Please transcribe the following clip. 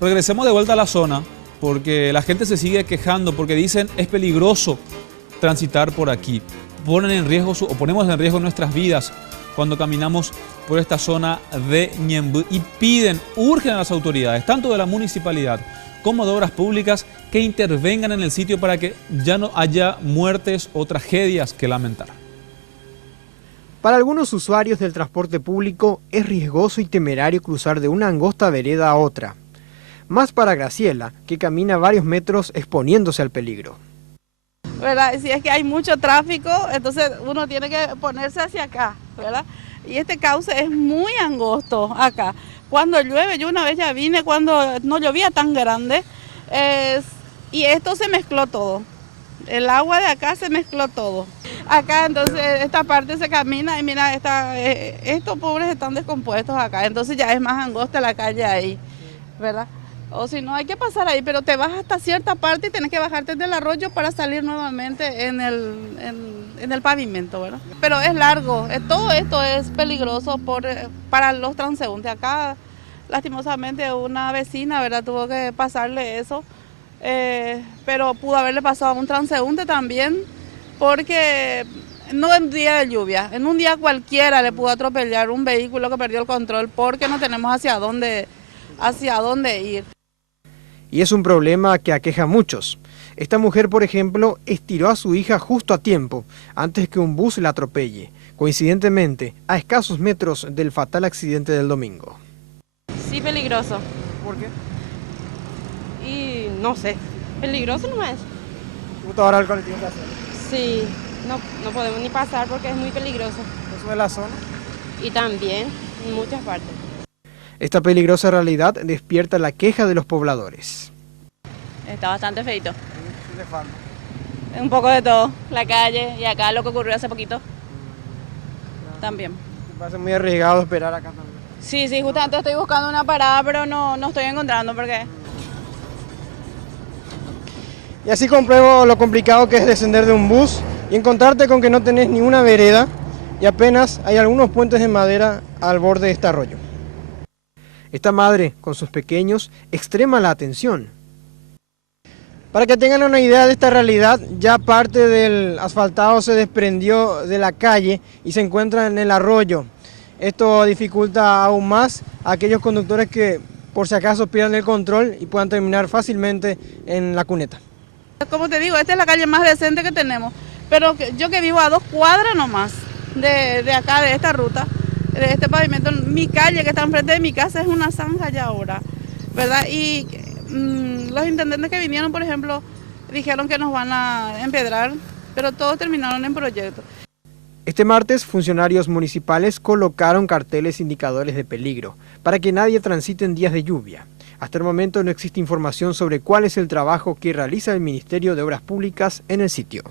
regresemos de vuelta a la zona, porque la gente se sigue quejando, porque dicen es peligroso transitar por aquí. Ponemos en riesgo nuestras vidas cuando caminamos por esta zona de Ñemby y urgen a las autoridades, tanto de la municipalidad como de obras públicas, que intervengan en el sitio para que ya no haya muertes o tragedias que lamentar. Para algunos usuarios del transporte público es riesgoso y temerario cruzar de una angosta vereda a otra. Más para Graciela, que camina varios metros exponiéndose al peligro. ¿Verdad? Si es que hay mucho tráfico, entonces uno tiene que ponerse hacia acá, ¿verdad? Y este cauce es muy angosto acá. Cuando llueve, yo una vez ya vine cuando no llovía tan grande, y esto se mezcló todo. El agua de acá se mezcló todo. Acá entonces esta parte se camina y mira, estos pobres están descompuestos acá, entonces ya es más angosta la calle ahí, ¿verdad? O si no, hay que pasar ahí, pero te vas hasta cierta parte y tienes que bajarte del arroyo para salir nuevamente en el pavimento, ¿verdad? Pero es largo, todo esto es peligroso para los transeúntes. Acá, lastimosamente, una vecina, ¿verdad?, tuvo que pasarle eso, pero pudo haberle pasado a un transeúnte también, porque no en día de lluvia, en un día cualquiera le pudo atropellar un vehículo que perdió el control porque no tenemos hacia dónde ir. Y es un problema que aqueja a muchos. Esta mujer, por ejemplo, estiró a su hija justo a tiempo, antes que un bus la atropelle, coincidentemente a escasos metros del fatal accidente del domingo. Sí, peligroso. ¿Por qué? Y no sé, peligroso nomás. ¿Justo ahora el colectivo está haciendo? Sí, no podemos ni pasar porque es muy peligroso. ¿Eso de la zona? Y también en muchas partes. Esta peligrosa realidad despierta la queja de los pobladores. Está bastante feito. ¿Qué le falta? Un poco de todo, la calle y acá lo que ocurrió hace poquito. También. Me parece muy arriesgado esperar acá también. Sí, justamente estoy buscando una parada, pero no estoy encontrando porque... Y así compruebo lo complicado que es descender de un bus y encontrarte con que no tenés ni una vereda y apenas hay algunos puentes de madera al borde de este arroyo. Esta madre, con sus pequeños, extrema la atención. Para que tengan una idea de esta realidad, ya parte del asfaltado se desprendió de la calle y se encuentra en el arroyo. Esto dificulta aún más a aquellos conductores que por si acaso pierdan el control y puedan terminar fácilmente en la cuneta. Como te digo, esta es la calle más decente que tenemos, pero yo que vivo a 2 cuadras nomás de acá, de esta ruta, de este pavimento, mi calle que está enfrente de mi casa es una zanja ya ahora, ¿verdad? Y los intendentes que vinieron, por ejemplo, dijeron que nos van a empedrar, pero todos terminaron en proyecto. Este martes, funcionarios municipales colocaron carteles indicadores de peligro para que nadie transite en días de lluvia. Hasta el momento no existe información sobre cuál es el trabajo que realiza el Ministerio de Obras Públicas en el sitio.